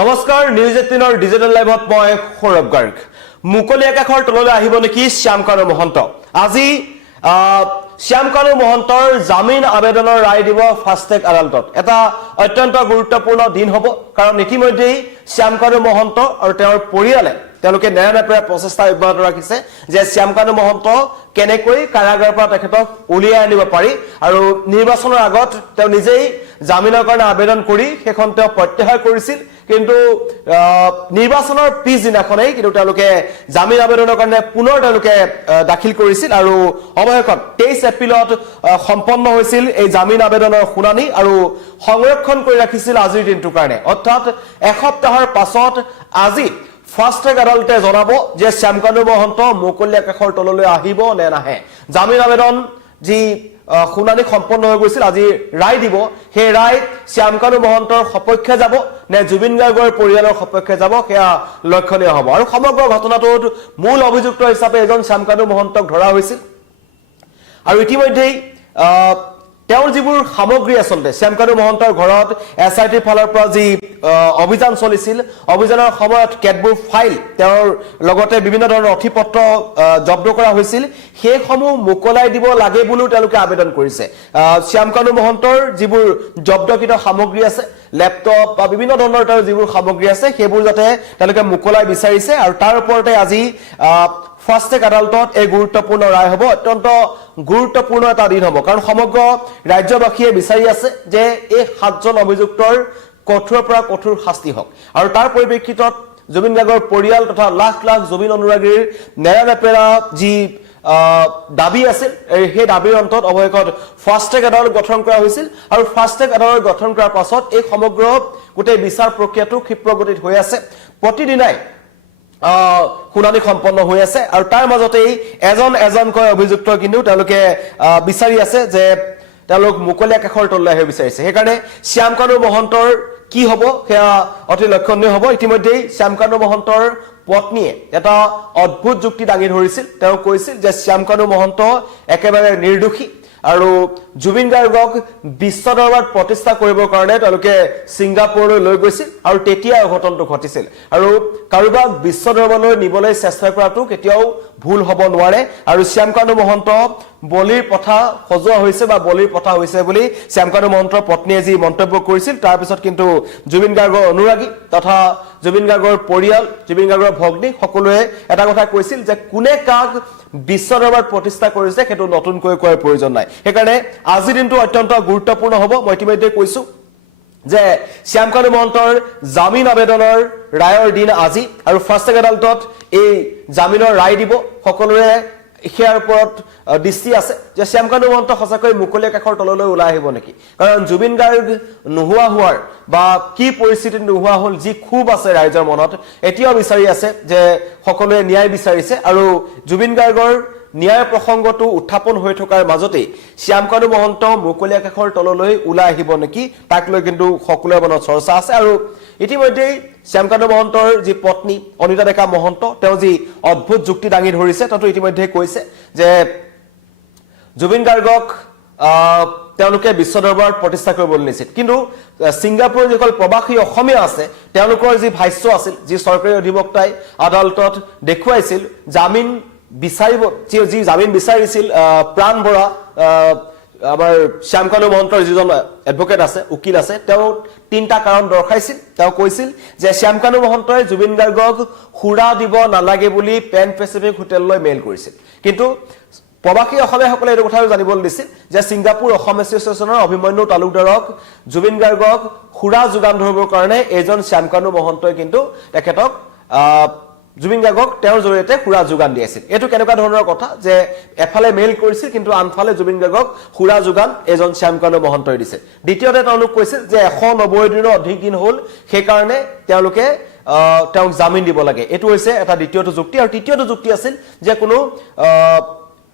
নমস্কাৰ news 18 digital লাইভত মই সৌৰভ গাৰ্গ মুকলি আকাশৰ তললৈ আহিব নেকি শ্যামকানু মহন্ত আজি শ্যামকানু মহন্তৰ জামিন আবেদনৰ ৰায় দিব ফাষ্ট ট্ৰেক আদালতত এটা অত্যন্ত গুৰুত্বপূৰ্ণ দিন হ'ব কাৰণ ইতিমধ্যেই শ্যামকানু মহন্ত আৰু তেওঁৰ পৰিয়ালে তেওঁলোকে ন্যায়পালিকাৰ প্ৰচেষ্টা অব্যাহত ৰাখিছে যে শ্যামকানু মহন্ত কেনেকৈ কাৰাগাৰৰ পৰা তেখেতক উলিয়াই আনিব পাৰি আৰু নিৰ্বাচনৰ আগত তেওঁ নিজেই জামিনৰ কাৰণে আবেদন কৰি সেইখন তেওঁ প্ৰত্যাহাৰ কৰিছিল কিন্তু নিৰ্বাচনৰ পিছদিনাখনেই কিন্তু তেওঁলোকে জামিন আবেদনৰ কাৰণে পুনৰ তেওঁলোকে দাখিল কৰিছিল আৰু অৱশেষত 23 এপ্ৰিলত সম্পন্ন হৈছিল এই জামিন আবেদনৰ শুনানি আৰু সংৰক্ষণ কৰি ৰাখিছিল আজিৰ দিনটোৰ কাৰণে অৰ্থাৎ এসপ্তাহৰ পাছত আজি ফাষ্ট ট্ৰেক আদালতে জনাব যে শ্যামকানু মহন্ত মুকলি আকাশৰ তললৈ আহিব নে নাহে জামিন আবেদন যি শুনানি সম্পন্ন হৈ গৈছিল আজি ৰায় দিব সেই ৰায় শ্যামকানু মহন্তৰ সপক্ষে যাব নে জুবিন গাৰ্গৰ পৰিয়ালৰ সপক্ষে যাব সেয়া লক্ষণীয় হ'ব আৰু সমগ্ৰ ঘটনাটোত মূল অভিযুক্ত হিচাপে এজন শ্যামকানু মহন্তক ধৰা হৈছিল আৰু ইতিমধ্যেই তেওঁৰ যিবোৰ সামগ্ৰী আচলতে শ্যামকানু মহন্তৰ ঘৰত এছআইটি ফালৰ পৰা যি অভিযান চলিছিল অভিযানৰ সময়ত কেতবোৰ ফাইল তেওঁৰ লগতে বিভিন্ন ধৰণৰ নথিপত্ৰ জব্দ কৰা হৈছিল সেইসমূহ মুকলাই দিব লাগে বুলিও তেওঁলোকে আবেদন কৰিছে শ্যামকানু মহন্তৰ যিবোৰ জব্দকৃত সামগ্ৰী আছে ল্যাপটপ বা বিভিন্ন ধৰণৰ তাৰ যিবোৰ সামগ্ৰী আছে সেইবোৰ যাতে তেওঁলোকে মুকলাই বিচাৰিছে আৰু তাৰ ওপৰতে আজি ফাষ্ট ট্ৰেক আদালতত এই গুৰুত্বপূৰ্ণ ৰায় হ'ব অত্যন্ত গুৰুত্বপূৰ্ণ এটা দিন হ'ব কাৰণ সমগ্ৰ ৰাজ্যবাসীয়ে বিচাৰি আছে যে এই 7জন অভিযুক্তৰ কঠোৰৰ পৰা কঠোৰ শাস্তি হওক আৰু তাৰ পৰিপ্ৰেক্ষিতত জুবিন গাৰ্গৰ পৰিয়াল তথা লাখ লাখ জুবিন অনুৰাগীৰ নেৰানেপেৰা যি দাবী আছিল সেই দাবীৰ অন্তত অৱশেষত ফাষ্ট ট্ৰেক আদালত গঠন কৰা হৈছিল আৰু ফাষ্ট ট্ৰেক আদালত গঠন কৰাৰ পাছত এই সমগ্ৰ গোটেই বিচাৰ প্ৰক্ৰিয়াটো ক্ষিপ্ৰগতিত হৈ আছে প্ৰতিদিনাই শুনানি সম্পন্ন হৈ আছে আৰু তাৰ মাজতেই এজনকৈ অভিযুক্ত কিন্তু তেওঁলোকে বিচাৰি আছে যে তেওঁলোক মুকলি আকাশৰ তললৈ আহিব বিচাৰিছে সেইকাৰণে শ্যামকানু মহন্তৰ কি হ'ব সেয়া অতি লক্ষণীয় হ'ব ইতিমধ্যেই শ্যামকানু মহন্তৰ পত্নীয়ে এটা অদ্ভুত যুক্তি দাঙি ধৰিছিল তেওঁ কৈছিল যে শ্যামকানু মহন্ত একেবাৰে নিৰ্দোষী আৰু জুবিন গাৰ্গক বিশ্ব দৰবাৰত প্ৰতিষ্ঠা কৰিবৰ কাৰণে তেওঁলোকে ছিংগাপুৰলৈ লৈ গৈছিল আৰু তেতিয়া ঘটনাটো ঘটিছিল আৰু কাৰোবাক বিশ্ব দৰবাৰলৈ নিবলৈ চেষ্টা কৰাটো কেতিয়াও ভুল হ'ব নোৱাৰে আৰু শ্যামকানু মহন্ত বলিৰ পথা সজোৱা হৈছে বা বলিৰ পথা হৈছে বুলি শ্যামকানু মহন্তৰ পত্নীয়ে যি মন্তব্য কৰিছিল তাৰ পিছত কিন্তু জুবিন গাৰ্গৰ অনুৰাগী তথা জুবিন গাৰ্গৰ পৰিয়াল জুবিন গাৰ্গৰ ভগ্নী সকলোৱে এটা কথা কৈছিল যে কোনে কাক বিশ্ব দৰবাৰত প্ৰতিষ্ঠা কৰিছে সেইটো নতুনকৈ কোৱাৰ প্ৰয়োজন নাই সেইকাৰণে আজিৰ দিনটো অত্যন্ত গুৰুত্বপূৰ্ণ হ'ব মই ইতিমধ্যে কৈছো যে শ্যামকানু মহন্তৰ জামিন আবেদনৰ ৰায়ৰ দিন আজি আৰু ফাষ্ট ট্ৰেক আদালতত এই জামিনৰ ৰায় দিব সকলোৰে ইয়াৰ ওপৰত দৃষ্টি আছে যে শ্যামকানু মহন্ত সঁচাকৈ মুকলি আকাশৰ তললৈ ওলাই আহিব নেকি কাৰণ জুবিন গাৰ্গ নোহোৱা হোৱাৰ বা কি পৰিস্থিতি নোহোৱা হ'ল যি খুব আছে ৰাইজৰ মনত এতিয়াও বিচাৰি আছে যে সকলোৱে ন্যায় বিচাৰিছে আৰু জুবিন গাৰ্গৰ ন্যায় প্ৰসংগটো উত্থাপন হৈ থকাৰ মাজতে শ্যামকানু মহন্ত মুকলি আকাশৰ তললৈ ওলাই আহিব নেকি তাক লৈ কিন্তু সকলোৰে মনত চৰ্চা আছে আৰু ইতিমধ্যেই শ্যামকানু মহন্তৰ যি পত্নী অনিতা ডেকা মহন্ত তেওঁ যি অদ্ভুত যুক্তি দাঙি ধৰিছে তাতো ইতিমধ্যে কৈছে যে জুবিন গাৰ্গক তেওঁলোকে বিশ্ব দৰবাৰত প্ৰতিষ্ঠা কৰিবলৈ নিছিল কিন্তু ছিংগাপুৰৰ যিসকল প্ৰবাসী অসমীয়া আছে তেওঁলোকৰ যি ভাষ্য আছিল যি চৰকাৰী অধিবক্তাই আদালতত দেখুৱাইছিল জামিন বিচাৰিব যি জামিন বিচাৰিছিল প্ৰাণ বৰা আমাৰ শ্যামকানু মহন্তৰ যিজন এডভোকেট আছে উকিল আছে তেওঁ তিনটা কাৰণ দৰ্শাইছিল তেওঁ কৈছিল যে শ্যামকানু মহন্তই জুবিন গাৰ্গক খুৰা দিব নালাগে বুলি পেন পেচিফিক হোটেললৈ মেইল কৰিছিল কিন্তু প্ৰবাসী অসমীয়াসকলে এই কথা জানিবলৈ দিছিল যে ছিংগাপুৰ অসম এছ'চিয়েশ্যনৰ অভিমন্যু তালুকদাৰক জুবিন গাৰ্গক খুৰা যোগান ধৰিবৰ কাৰণে এজন শ্যামকানু মহন্তই কিন্তু তেখেতক জুবিন গাৰ্গক তেওঁৰ জৰিয়তে খুৰা যোগান দিছিল এটো কেনেকুৱা ধৰণৰ কথা যে এফালে মেইল কৰিছিল কিন্তু আনফালে জুবিন গাৰ্গক খুৰা যোগান এজন শ্যামকানু মহন্তই দিছে দ্বিতীয়তে তেওঁলোক কৈছিল যে 190 দিনৰ অধিক দিন হ'ল সেই কাৰণে তেওঁলোকে তেওঁক জামিন দিব লাগে এটো হৈছে এটা দ্বিতীয়টো যুক্তি আৰু তৃতীয়টো যুক্তি আছিল যে কোনো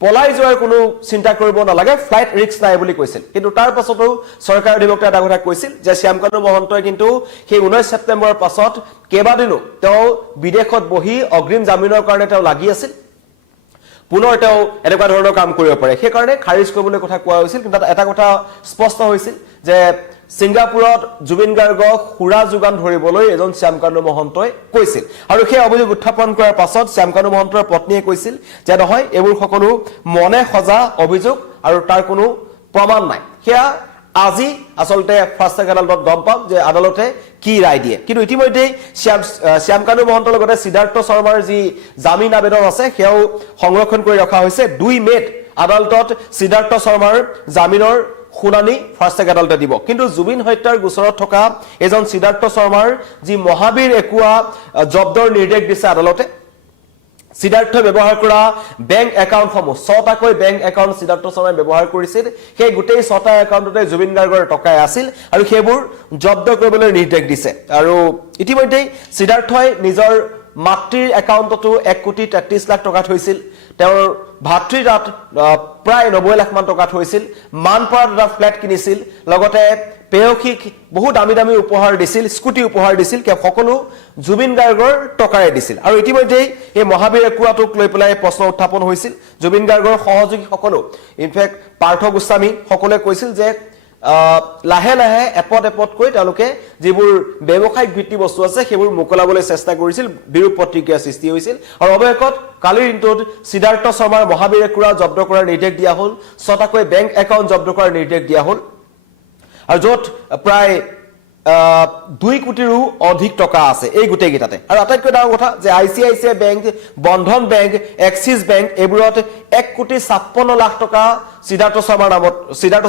পলাই যোৱাৰ কোনো চিন্তা কৰিব নালাগে ফ্লাইট ৰিস্ক নাই বুলি কৈছিল কিন্তু তাৰ পাছতো চৰকাৰী অধিবক্তাই এটা কথা কৈছিল যে শ্যামকানু মহন্তই কিন্তু সেই 19 ছেপ্টেম্বৰৰ পাছত কেইবাদিনো তেওঁ বিদেশত বহি অগ্ৰিম জামিনৰ কাৰণে তেওঁ লাগি আছিল পুনৰ তেওঁ এনেকুৱা ধৰণৰ কাম কৰিব পাৰে সেই কাৰণে খাৰিজ কৰিবলৈ কথা কোৱা হৈছিল কিন্তু এটা কথা স্পষ্ট হৈছিল যে ছিংগাপুৰত জুবিন গাৰ্গক সুৰা যোগান ধৰিবলৈ এজন শ্যামকানু মহন্তই কৈছিল আৰু সেই অভিযোগ উত্থাপন কৰাৰ পাছত শ্যামকানু মহন্তৰ পত্নীয়ে কৈছিল যে নহয় এইবোৰ সকলো মনে সজা অভিযোগ আৰু তাৰ কোনো প্ৰমাণ নাই সেয়া আজি আসলতে ফাষ্ট ট্ৰেক আদালতত গম পাম যে আদালতে কি ৰায় দিয়ে কিন্তু ইতিমধ্যে শ্যামকানু মহন্তৰ লগতে সিদ্ধাৰ্থ শৰ্মাৰ যি জামিন আবেদন আছে সেয়াও সংৰক্ষণ কৰি ৰখা হৈছে 2 মেত আদালতত সিদ্ধাৰ্থ শৰ্মাৰ জামিনৰ শুনানি ফাষ্ট ট্ৰেক আদালতে দিব কিন্তু জুবিন হত্যাৰ গোচৰত থকা এজন সিদ্ধাৰ্থ শৰ্মাৰ যি মহাবীৰ একুয়া জব্দৰ নিৰ্দেশ দিছে আদালতে সিদ্ধাৰ্থ ব্যৱহাৰ কৰা বেংক একাউণ্টসমূহ 6টাকৈ বেংক একাউণ্ট সিদ্ধাৰ্থ শৰ্মাই ব্যৱহাৰ কৰিছিল সেই গোটেই 6টা একাউণ্টতে জুবিন গাৰ্গৰ টকা আছিল আৰু সেইবোৰ জব্দ কৰিবলৈ নিৰ্দেশ দিছে আৰু ইতিমধ্যে সিদ্ধাৰ্থই নিজৰ মাতৃৰ একাউণ্টতো 1,33 লাখ টকা থৈছিল তেওঁৰ ভাতৃৰ তাত প্ৰায় 90 লাখ মান টকা থৈছিল মানপাৰাত এটা ফ্লেট কিনিছিল লগতে পেয়সীক বহু দামী দামী উপহাৰ দিছিল স্কুটি উপহাৰ দিছিল কে সকলো জুবিন গাৰ্গৰ টকাৰে দিছিল আৰু ইতিমধ্যে এই মহাবীৰ একুৱাটোক লৈ পেলাই প্ৰশ্ন উত্থাপন হৈছিল জুবিন গাৰ্গৰ সহযোগী সকলো ইনফেক্ট পাৰ্থ গোস্বামী সকলোৱে কৈছিল যে লাহে লাহে এপদ কৈ তেওঁলোকে যিবোৰ ব্যৱসায়িক ভিত্তি বস্তু আছে সেইবোৰ মুকলাবলৈ চেষ্টা কৰিছিল বিৰূপ প্ৰতিক্ৰিয়া সৃষ্টি হৈছিল আৰু অৱশেষত কালিৰ দিনটোত সিদ্ধাৰ্থ শৰ্মাৰ মহাবীৰ একুৰা জব্দ কৰাৰ নিৰ্দেশ দিয়া হ'ল 6টাকৈ বেংক একাউণ্ট জব্দ কৰাৰ নিৰ্দেশ দিয়া হ'ল আৰু য'ত প্ৰায় 2 কোটিৰো অধিক টকা আছে এই গোটেই গিটাতে আৰু আটাইতকৈ ডাঙৰ কথা যে আইচিআইচিআই বেংক বন্ধন বেংক এক্সিস বেংক এইবোৰত 1,56 লাখ টকা সিদ্ধাৰ্থ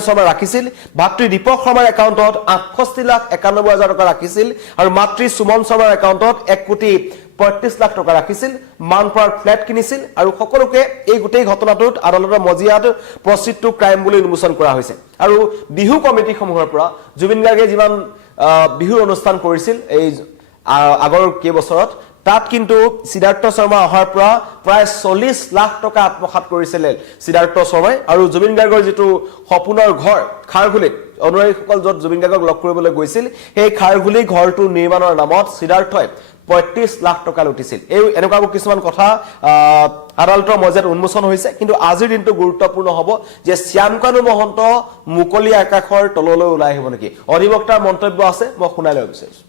শৰ্মা ৰাখিছিল ভাতৃ দীপক শৰ্মাৰ একাউণ্টত 68,91,000 টকা ৰাখিছিল আৰু মাতৃ সুমন শৰ্মাৰ একাউণ্টত 1,35 লাখ টকা ৰাখিছিল মানপাৰাত ফ্লেট কিনিছিল আৰু সকলোকে এই গোটেই ঘটনাটোত আদালতৰ মজিয়াত প্ৰচিত ক্ৰাইম বুলি উন্মোচন কৰা হৈছে আৰু বিহু কমিটিসমূহৰ পৰা জুবিন গাৰ্গে যিমান বিহুৰ অনুষ্ঠান কৰিছিল এই আগৰ কেইবছৰত তাত কিন্তু সিদ্ধাৰ্থ শৰ্মা অহাৰ পৰা প্ৰায় 40 লাখ টকা আত্মসাৎ কৰিছিল সিদ্ধাৰ্থ শৰ্মাই আৰু জুবিন গাৰ্গৰ যেটো সপোনৰ ঘৰ খাৰঘুলিত অনুৰাগীসকল য'ত জুবিন গাৰ্গক লগ কৰিবলৈ গৈছিল সেই খাৰঘুলি ঘৰটো নিৰ্মাণৰ নামত সিদ্ধাৰ্থই 35 লাখ টকা লুটিছিল এই এনেকুৱা কিছুমান কথা আদালতৰ মজিয়াত উন্মোচন হৈছে কিন্তু আজিৰ দিনটো গুৰুত্বপূৰ্ণ হ'ব যে শ্যামকানু মহন্ত মুকলি আকাশৰ তললৈ ওলাই আহিব নেকি অধিবক্তাৰ মন্তব্য আছে মই শুনাই লৈ বিচাৰিছো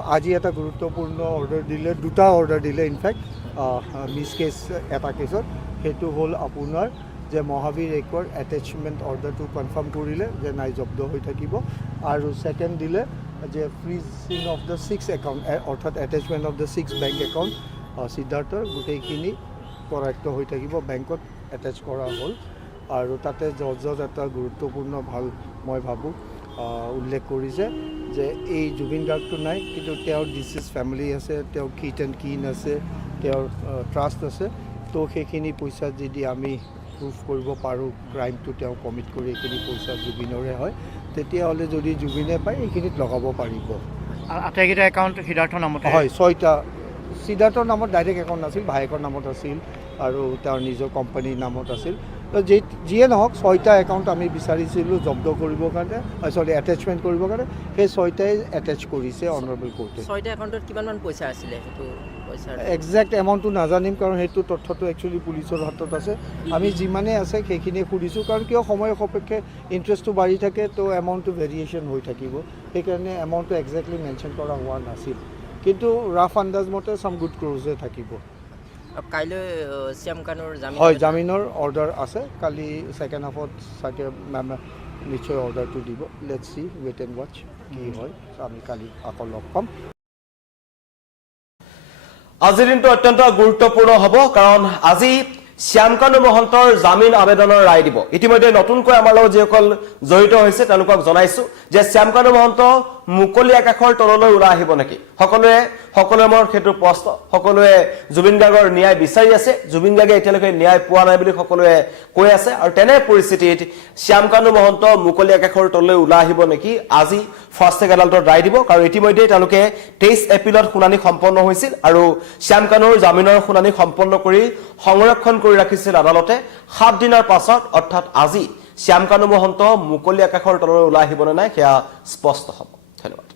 আজি এটা গুৰুত্বপূৰ্ণ অৰ্ডাৰ দিলে দুটা অৰ্ডাৰ দিলে ইনফেক্ট মিছ কেছ এটা কেছত সেইটো হ'ল আপোনাৰ যে মহাবীৰ একুৱাৰ এটেচমেণ্ট অৰ্ডাৰটো কনফাৰ্ম কৰিলে যে নাই জব্দ হৈ থাকিব আৰু ছেকেণ্ড দিলে যে ফ্ৰিজিং অফ দ্য 6 একাউণ্ট অৰ্থাৎ attachment of the 6 bank account সিদ্ধাৰ্থৰ গোটেইখিনি কৰায়ত্ব হৈ থাকিব বেংকত এটেচ কৰা হ'ল আৰু তাতে জজত এটা গুৰুত্বপূৰ্ণ ভাল মই ভাবোঁ উল্লেখ কৰিছে যে এই জুবিন গাৰ্গটো নাই কিন্তু তেওঁৰ ডিচিজ ফেমিলি আছে তেওঁৰ কিট এণ্ড কিন আছে তেওঁৰ ট্ৰাষ্ট আছে তো সেইখিনি পইচা যদি আমি প্ৰুফ কৰিব পাৰোঁ ক্ৰাইমটো তেওঁ কমিট কৰি এইখিনি পইচা জুবিনৰে হয় তেতিয়াহ'লে যদি জুবিনে পায় এইখিনিত লগাব পাৰিব আটাইকেইটা একাউণ্ট সিদ্ধাৰ্থৰ নামত হয় 6টা সিদ্ধাৰ্থৰ নামত ডাইৰেক্ট একাউণ্ট নাছিল ভায়েকৰ নামত আছিল আৰু তেওঁৰ নিজৰ কোম্পানীৰ নামত আছিল যিয়ে নহওক 6টা একাউণ্ট আমি বিচাৰিছিলোঁ জব্দ কৰিবৰ কাৰণে এটেচমেণ্ট কৰিবৰ কাৰণে সেই 6টাই এটেচ কৰিছে অনাৰেবল কোৰ্টে 6টা একাউণ্টত কিমানমান পইচা আছিলে সেইটো একজেক্ট এমাউণ্টটো নাজানিম কাৰণ সেইটো তথ্যটো একচুৱেলি পুলিচৰ হাতত আছে আমি যিমানে আছে সেইখিনিয়ে সুধিছোঁ কাৰণ কিয় সময় সাপেক্ষে ইণ্টাৰেষ্টটো বাঢ়ি থাকে তো এমাউণ্টটো ভেৰিয়েশ্যন হৈ থাকিব সেইকাৰণে এমাউণ্টটো একজেক্টলি মেনশ্যন কৰা হোৱা নাছিল কিন্তু ৰাফ আন্দাজ মতে চাম গুড ক্ৰ'জে থাকিব কাইলৈ শ্যামকানুৰ জামিন হয় জামিনৰ অৰ্ডাৰ আছে কালি ছেকেণ্ড হাফত চাগে মেমে নিশ্চয় অৰ্ডাৰটো দিব let's see wait and watch কি হয় আমি কালি আকৌ লগ পাম আজিৰ দিনটো অত্যন্ত গুৰুত্বপূৰ্ণ হ'ব কাৰণ আজি শ্যামকানু মহন্তৰ জামিন আবেদনৰ ৰায় দিব ইতিমধ্যে নতুনকৈ আমাৰ লগত যিসকল জড়িত হৈছে তেওঁলোকক জনাইছো যে শ্যামকানু মহন্ত মুকলি আকাশৰ তললৈ ওলাই আহিব নেকি সকলোৱে মোৰ ক্ষেত্ৰত প্ৰশ্ন সকলোৱে জুবিন গাৰ্গৰ ন্যায় বিচাৰি আছে জুবিন গাৰ্গে এতিয়ালৈকে ন্যায় পোৱা নাই বুলি সকলোৱে কৈ আছে আৰু তেনে পৰিস্থিতিত শ্যামকানু মহন্ত মুকলি আকাশৰ তললৈ ওলাই আহিব নেকি আজি ফাষ্ট ট্ৰেক আদালতৰ ৰায় দিব কাৰণ ইতিমধ্যে তেওঁলোকে 23 এপ্ৰিলত শুনানি সম্পন্ন হৈছিল আৰু শ্যামকানুৰ জামিনৰ শুনানি সম্পন্ন কৰি সংৰক্ষণ কৰি ৰাখিছিল আদালতে 7 দিনৰ পাছত অৰ্থাৎ আজি শ্যামকানু মহন্ত মুকলি আকাশৰ তললৈ ওলাই আহিব নে নাই সেয়া স্পষ্ট হ'ব ধন্যবাদ